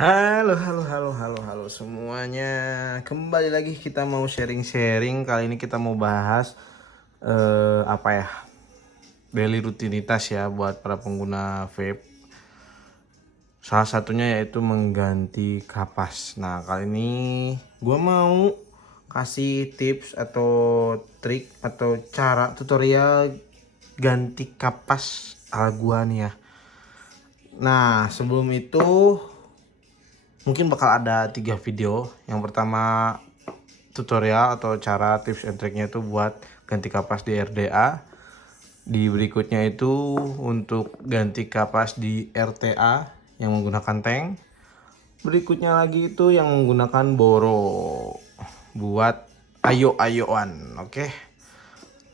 Halo, halo, halo, halo, halo semuanya. Kembali lagi kita mau sharing-sharing. Kali ini kita mau bahas apa ya? Daily rutinitas ya buat para pengguna vape. Salah satunya yaitu mengganti kapas. Nah, kali ini gua mau kasih tips atau trik atau cara tutorial ganti kapas ala gua nih ya. Nah, sebelum itu mungkin bakal ada 3 video. Yang pertama tutorial atau cara tips and triknya itu buat ganti kapas di RDA. Di berikutnya itu untuk ganti kapas di RTA yang menggunakan tank. Berikutnya lagi itu yang menggunakan boro buat ayo-ayoan. Oke,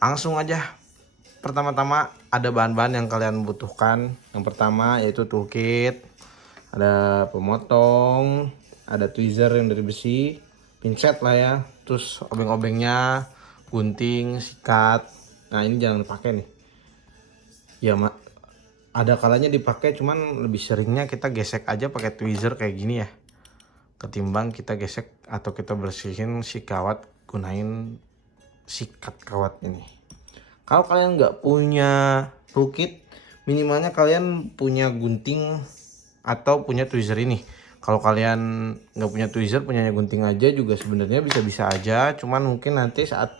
langsung aja. Pertama-tama ada bahan-bahan yang kalian butuhkan. Yang pertama yaitu toolkit, ada pemotong, ada tweezer yang dari besi, pinset lah ya, terus obeng-obengnya, gunting, sikat. Nah ini jangan dipakai nih ya, ada kalanya dipakai, cuman lebih seringnya kita gesek aja pakai tweezer kayak gini ya, ketimbang kita gesek atau kita bersihin si kawat gunain sikat kawat ini. Kalau kalian nggak punya toolkit, minimalnya kalian punya gunting atau punya tweezer ini. Kalau kalian nggak punya tweezer, punyanya gunting aja juga sebenarnya bisa-bisa aja. Cuman mungkin nanti saat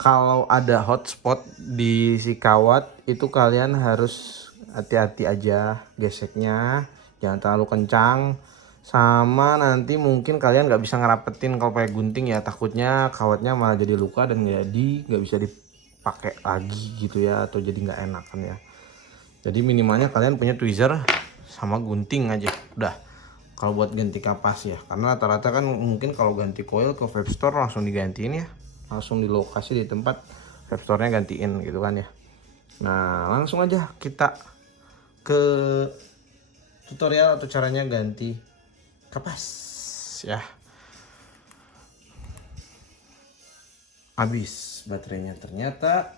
kalau ada hotspot di si kawat itu kalian harus hati-hati aja geseknya, jangan terlalu kencang. Sama nanti mungkin kalian nggak bisa ngerapetin kalau pakai gunting ya, takutnya kawatnya malah jadi luka dan nggak bisa dipakai lagi gitu ya, atau jadi nggak enakan ya. Jadi minimalnya kalian punya tweezer sama gunting aja udah kalau buat ganti kapas ya, karena rata-rata kan mungkin kalau ganti coil ke vape store langsung digantiin ya, langsung di lokasi di tempat vape store-nya gantiin gitu kan ya. Nah langsung aja kita ke tutorial atau caranya ganti kapas ya. Habis baterainya, ternyata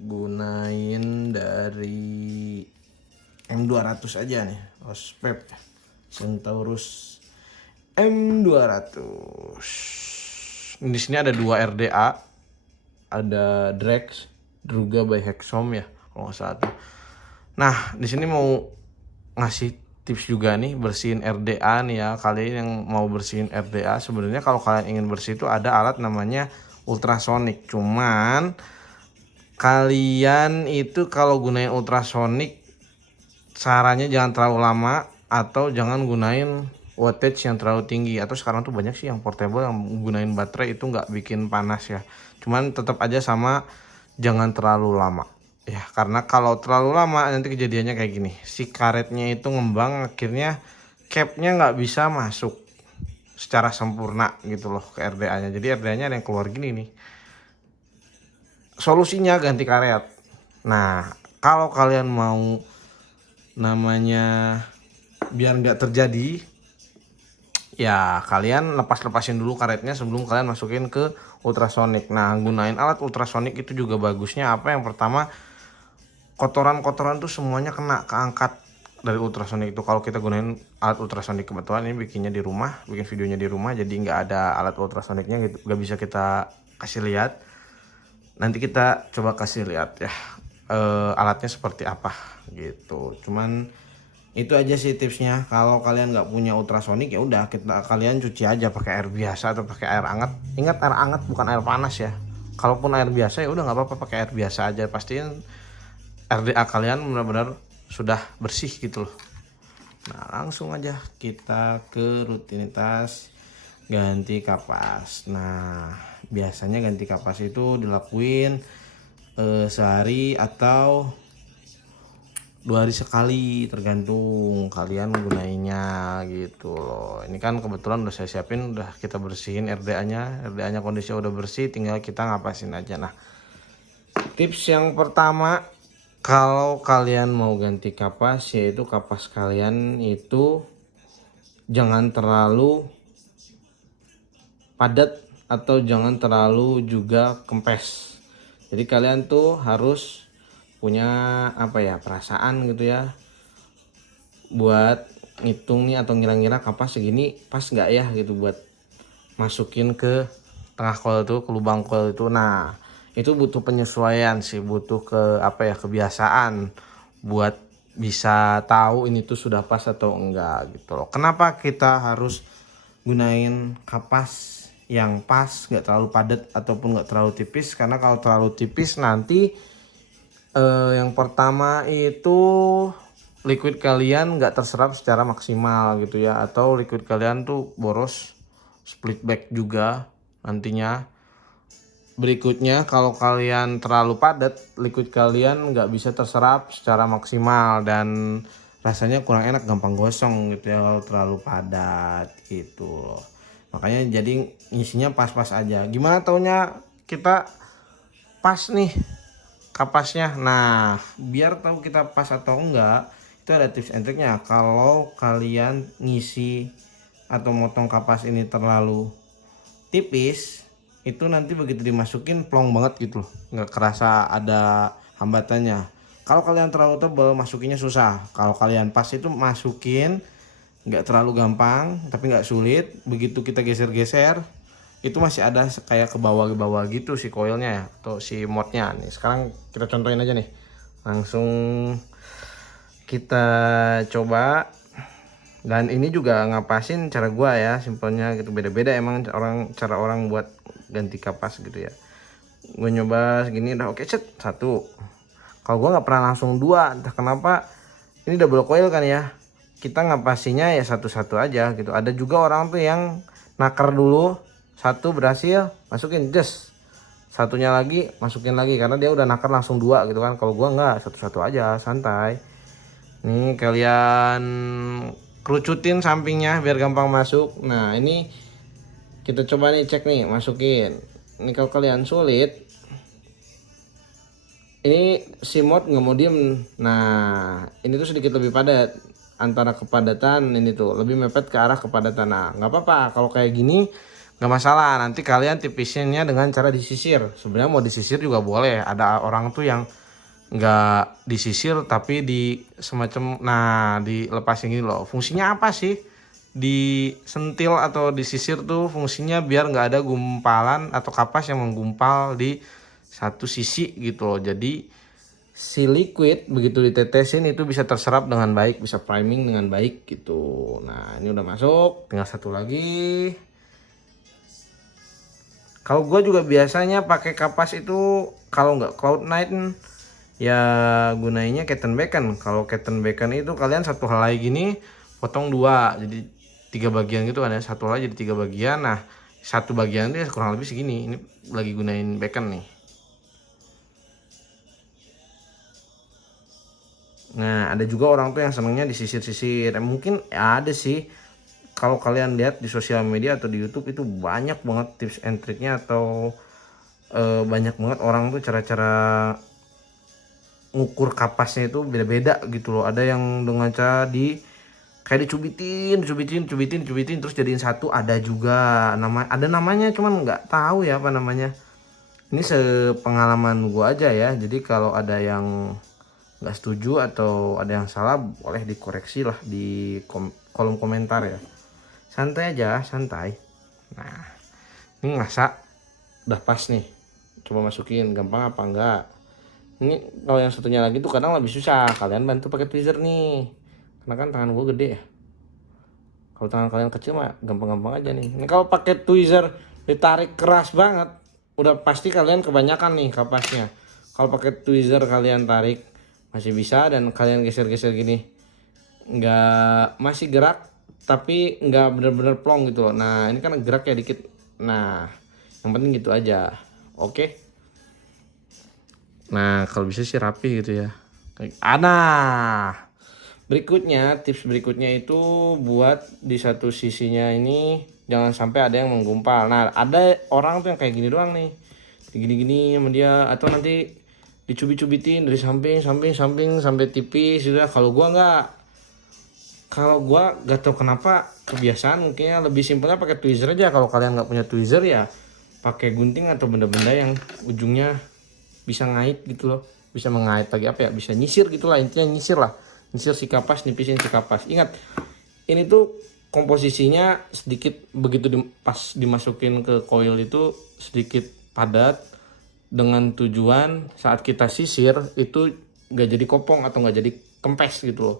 gunain dari M200 aja nih, Osprey Centaurus M200. Di sini ada 2 RDA, ada Drex Druga by Hexom ya kalau nggak salah tuh. Nah di sini mau ngasih tips juga nih bersihin RDA nih ya. Kalian yang mau bersihin RDA, sebenarnya kalau kalian ingin bersih itu ada alat namanya ultrasonic. Cuman kalian itu kalau gunain ultrasonic caranya jangan terlalu lama, atau jangan gunain wattage yang terlalu tinggi. Atau sekarang tuh banyak sih yang portable yang gunain baterai itu nggak bikin panas ya. Cuman tetap aja sama, jangan terlalu lama ya, karena kalau terlalu lama nanti kejadiannya kayak gini, si karetnya itu ngembang, akhirnya capnya nggak bisa masuk secara sempurna gitu loh ke RDA nya. Jadi RDA nya ada yang keluar gini nih. Solusinya ganti karet. Nah kalau kalian mau namanya biar nggak terjadi ya, kalian lepasin dulu karetnya sebelum kalian masukin ke ultrasonic. Nah gunain alat ultrasonic itu juga bagusnya apa, yang pertama kotoran-kotoran tuh semuanya kena keangkat dari ultrasonic itu. Kalau kita gunain alat ultrasonic, kebetulan ini bikin videonya di rumah, jadi nggak ada alat ultrasonicnya gitu, nggak bisa kita kasih lihat. Nanti kita coba kasih lihat ya alatnya seperti apa gitu. Cuman itu aja sih tipsnya. Kalau kalian nggak punya ultrasonic ya udah, kalian cuci aja pakai air biasa atau pakai air hangat. Ingat air hangat bukan air panas ya. Kalaupun air biasa ya udah nggak apa-apa, pakai air biasa aja. Pastiin RDA kalian benar-benar sudah bersih gitu loh. Nah langsung aja kita ke rutinitas ganti kapas. Nah biasanya ganti kapas itu dilakuin sehari atau 2 hari sekali, tergantung kalian gunainnya gitu loh. Ini kan kebetulan udah saya siapin, udah kita bersihin RDA nya kondisinya udah bersih, tinggal kita ngapasin aja. Nah tips yang pertama kalau kalian mau ganti kapas, yaitu kapas kalian itu jangan terlalu padat atau jangan terlalu juga kempes. Jadi kalian tuh harus punya apa ya, perasaan gitu ya buat ngitung nih atau ngira-ngira kapas segini pas nggak ya gitu buat masukin ke tengah coil itu, ke lubang coil itu. Nah itu butuh penyesuaian sih, butuh kebiasaan buat bisa tahu ini tuh sudah pas atau enggak gitu loh. Kenapa kita harus gunain kapas yang pas, nggak terlalu padat ataupun nggak terlalu tipis? Karena kalau terlalu tipis nanti yang pertama itu liquid kalian nggak terserap secara maksimal gitu ya, atau liquid kalian tuh boros, split back juga nantinya. Berikutnya kalau kalian terlalu padat, liquid kalian nggak bisa terserap secara maksimal dan rasanya kurang enak, gampang gosong gitu ya kalau terlalu padat gitu loh. Makanya jadi isinya pas-pas aja. Gimana taunya kita pas nih kapasnya? Nah biar tahu kita pas atau enggak itu ada tips and triknya. Kalau kalian ngisi atau motong kapas ini terlalu tipis, itu nanti begitu dimasukin plong banget gitu loh, nggak kerasa ada hambatannya. Kalau kalian terlalu tebal masukinnya susah. Kalau kalian pas itu masukin nggak terlalu gampang tapi nggak sulit. Begitu kita geser-geser itu masih ada kayak ke bawah gitu si coilnya ya, atau si modnya nih. Sekarang kita contohin aja nih, langsung kita coba. Dan ini juga ngapasin cara gua ya, simpelnya gitu, beda-beda emang cara orang buat ganti kapas gitu ya. Gue nyoba segini udah oke, set satu. Kalau gua nggak pernah langsung dua, entah kenapa. Ini double coil kan ya, kita ngapasinya ya satu-satu aja gitu. Ada juga orang tuh yang naker dulu, satu berhasil masukin just, satunya lagi masukin lagi karena dia udah naker langsung dua gitu kan. Kalau gua nggak, satu-satu aja santai. Nih kalian kerucutin sampingnya biar gampang masuk. Nah ini kita coba nih, cek nih, masukin. Ini kalau kalian sulit, ini si mod nggak mau diem. Nah ini tuh sedikit lebih padat, antara kepadatan ini tuh lebih mepet ke arah kepadatan. Nah nggak apa-apa kalau kayak gini, nggak masalah. Nanti kalian tipisinnya dengan cara disisir. Sebenarnya mau disisir juga boleh. Ada orang tuh yang nggak disisir tapi di semacam, nah dilepasin gini loh. Fungsinya apa sih disentil atau disisir tuh? Fungsinya biar nggak ada gumpalan atau kapas yang menggumpal di satu sisi gitu loh. Jadi si liquid begitu ditetesin itu bisa terserap dengan baik, bisa priming dengan baik gitu. Nah ini udah masuk, tinggal satu lagi. Kalau gue juga biasanya pakai kapas itu, kalau nggak Cloud9 ya gunainnya Cotton Bacon. Kalau Cotton Bacon itu kalian satu helai gini potong dua, jadi 3 bagian gitu kan ya. Satu helai jadi 3 bagian. Nah satu bagian itu kurang lebih segini. Ini lagi gunain bacon nih. Nah ada juga orang tuh yang senengnya disisir-sisir. Mungkin ya ada sih, kalau kalian lihat di sosial media atau di YouTube itu banyak banget tips and triknya, atau banyak banget orang tuh cara-cara ngukur kapasnya itu beda-beda gitu loh. Ada yang dengan cara kayak dicubitin terus jadiin satu. Ada juga ada namanya, cuman nggak tahu ya apa namanya. Ini sepengalaman gua aja ya. Jadi kalau ada yang nggak setuju atau ada yang salah, boleh dikoreksi lah di kolom komentar ya. Santai aja, santai. Nah ini ngasak udah pas nih, coba masukin gampang apa enggak. Ini kalau yang satunya lagi tuh kadang lebih susah, kalian bantu pakai tweezer nih, karena kan tangan gue gede ya. Kalau tangan kalian kecil mah gampang-gampang aja nih. Ini kalau pakai tweezer ditarik keras banget, udah pasti kalian kebanyakan nih kapasnya. Kalau pakai tweezer kalian tarik masih bisa, dan kalian geser-geser gini nggak, masih gerak tapi nggak bener-bener plong gitu loh. Nah ini kan gerak ya dikit. Nah yang penting gitu aja, oke. Nah kalau bisa sih rapi gitu ya. Nah berikutnya, tips berikutnya itu buat di satu sisinya ini jangan sampai ada yang menggumpal. Nah ada orang tuh yang kayak gini doang nih, gini-gini sama dia, atau nanti dicubit-cubitin dari samping sampai tipis gitu. Kalau gua nggak tahu kenapa kebiasaan, mungkinnya lebih simpelnya pakai tweezer aja. Kalau kalian nggak punya tweezer ya pakai gunting atau benda-benda yang ujungnya bisa ngait gitu loh, bisa mengait lagi apa ya, bisa nyisir gitulah, intinya nyisir lah, nyisir si kapas, nipisin si kapas. Ingat ini tuh komposisinya sedikit begitu pas dimasukin ke coil itu sedikit padat, dengan tujuan saat kita sisir itu nggak jadi kopong atau nggak jadi kempes gitu loh.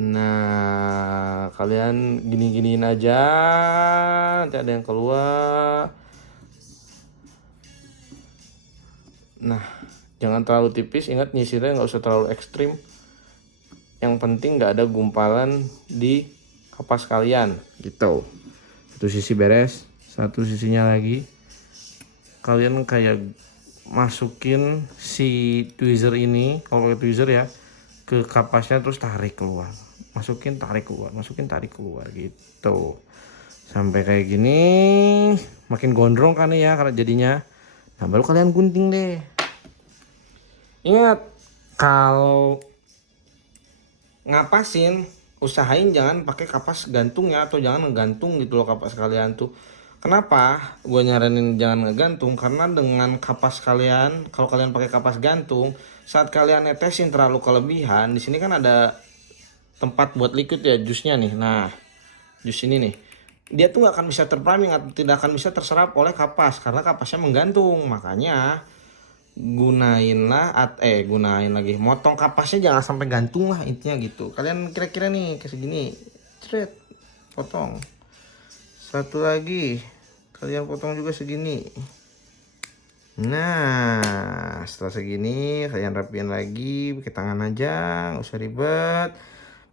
Nah, kalian gini-giniin aja, nanti ada yang keluar. Nah, jangan terlalu tipis, ingat nyisirnya nggak usah terlalu ekstrim. Yang penting nggak ada gumpalan di kapas kalian gitu. Satu sisi beres, satu sisinya lagi. Kalian kayak masukin si tweezer ini, kalau pakai tweezer ya, ke kapasnya terus tarik keluar. Masukin tarik keluar, masukin tarik keluar gitu. Sampai kayak gini, makin gondrong kan ya karena jadinya. Nah, baru kalian gunting deh. Ingat, kalau ngapasin usahain jangan pakai kapas gantung ya, atau jangan ngegantung gitu loh kapas kalian tuh. Kenapa gue nyaranin jangan ngegantung? Karena dengan kapas kalian, kalau kalian pakai kapas gantung, saat kalian netesin terlalu kelebihan, di sini kan ada tempat buat liquid ya, jusnya nih. Nah, jus ini nih, dia tuh nggak akan bisa terpriming atau tidak akan bisa terserap oleh kapas karena kapasnya menggantung. Makanya gunain lagi, motong kapasnya jangan sampai gantung lah, intinya gitu. Kalian kira-kira nih kayak segini, cret, potong. Satu lagi kalian potong juga segini. Nah, setelah segini kalian rapiin lagi pakai tangan aja, nggak usah ribet.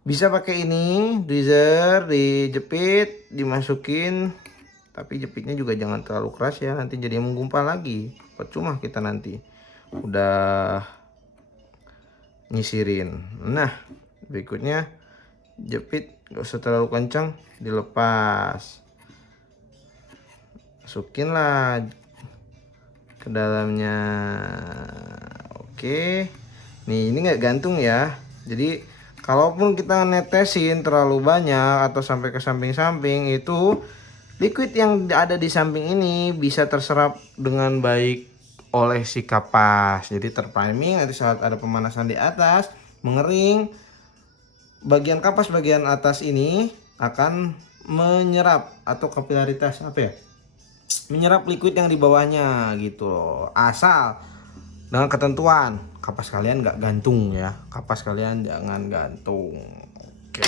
Bisa pakai ini tweezer, dijepit, dimasukin, tapi jepitnya juga jangan terlalu keras ya, nanti jadi menggumpal lagi. Percuma kita nanti udah nyisirin. Nah, berikutnya jepit, nggak usah terlalu kencang, dilepas. Masukin lah ke dalamnya. Oke, nih ini nggak gantung ya, jadi kalaupun kita netesin terlalu banyak atau sampai ke samping-samping, itu liquid yang ada di samping ini bisa terserap dengan baik oleh si kapas, jadi terpriming. Nanti saat ada pemanasan di atas, mengering, bagian kapas bagian atas ini akan menyerap atau kapilaritas menyerap liquid yang di bawahnya gitu loh. Asal dengan ketentuan kapas kalian nggak gantung ya, kapas kalian jangan gantung. Oke,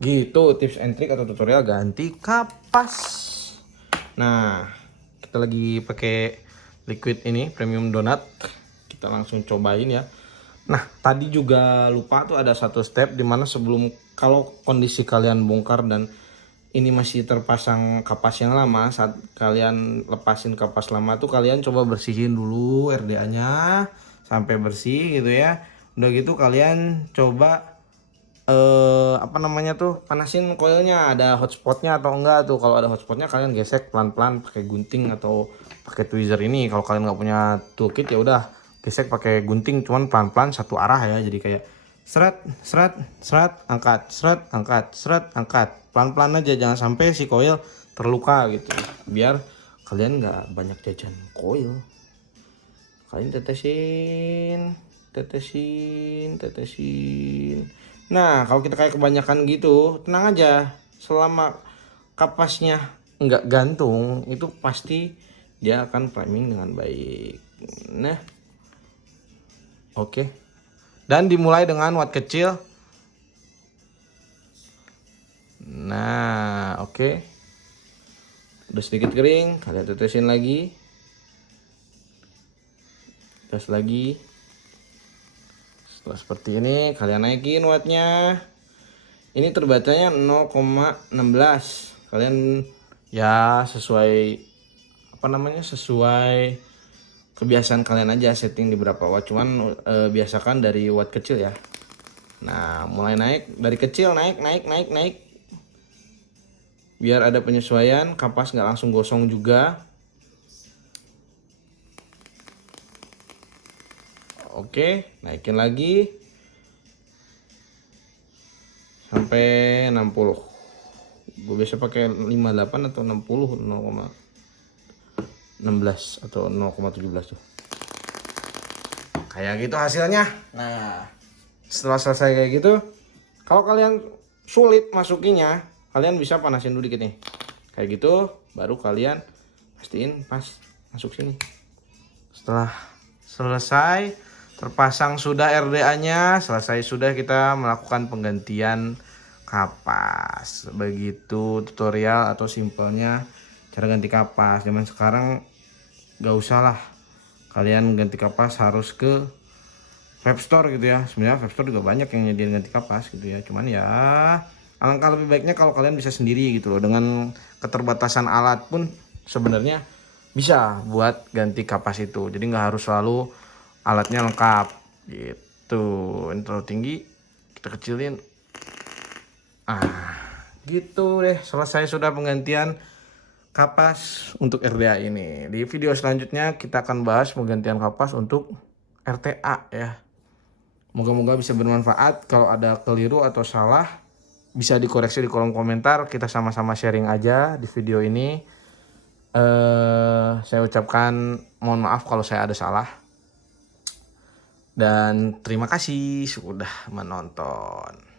gitu tips and trick atau tutorial ganti kapas. Nah, kita lagi pakai liquid ini premium donat, kita langsung cobain ya. Nah, tadi juga lupa tuh ada satu step dimana sebelum, kalau kondisi kalian bongkar dan ini masih terpasang kapas yang lama, saat kalian lepasin kapas lama tuh kalian coba bersihin dulu RDA-nya sampai bersih gitu ya. Udah gitu kalian coba panasin coilnya, ada hotspotnya atau enggak tuh. Kalau ada hotspotnya kalian gesek pelan-pelan pakai gunting atau pakai tweezer ini. Kalau kalian nggak punya toolkit ya udah gesek pakai gunting, cuman pelan-pelan satu arah ya, jadi kayak seret seret seret angkat, seret angkat, seret angkat, pelan-pelan aja, jangan sampai si coil terluka gitu, biar kalian nggak banyak jajan coil. Kalian tetesin tetesin tetesin. Nah, kalau kita kayak kebanyakan gitu, tenang aja, selama kapasnya nggak gantung itu pasti dia akan priming dengan baik. Nah, oke. Dan dimulai dengan watt kecil. Nah, oke. Udah sedikit kering, kalian tetesin lagi. Tes lagi. Setelah seperti ini, kalian naikin wattnya. Ini terbacanya 0,16. Kalian ya sesuai sesuai kebiasaan kalian aja, setting di berapa watt, cuman biasakan dari watt kecil ya. Nah, mulai naik dari kecil, naik biar ada penyesuaian, kapas nggak langsung gosong juga. Oke, naikin lagi sampai 60. Gue biasa pakai 58 atau 60, 0,16 atau 0,17 tuh. Kayak gitu hasilnya. Nah, setelah selesai kayak gitu, kalau kalian sulit masukinya, kalian bisa panasin dulu dikit nih. Kayak gitu, baru kalian pastiin pas masuk sini. Setelah selesai terpasang sudah RDA-nya, selesai sudah kita melakukan penggantian kapas. Begitu tutorial atau simpelnya cara ganti kapas. Zaman sekarang gak usah lah kalian ganti kapas harus ke web store gitu ya. Sebenarnya web store juga banyak yang nyediain ganti kapas gitu ya. Cuman ya alangkah lebih baiknya kalau kalian bisa sendiri gitu loh. Dengan keterbatasan alat pun sebenarnya bisa buat ganti kapas itu. Jadi nggak harus selalu alatnya lengkap gitu. Ini terlalu tinggi, kita kecilin. Gitu deh, selesai sudah penggantian kapas untuk RDA ini. Di video selanjutnya kita akan bahas penggantian kapas untuk RTA ya. Moga-moga bisa bermanfaat. Kalau ada keliru atau salah bisa dikoreksi di kolom komentar. Kita sama-sama sharing aja di video ini. Saya ucapkan mohon maaf kalau saya ada salah. Dan terima kasih sudah menonton.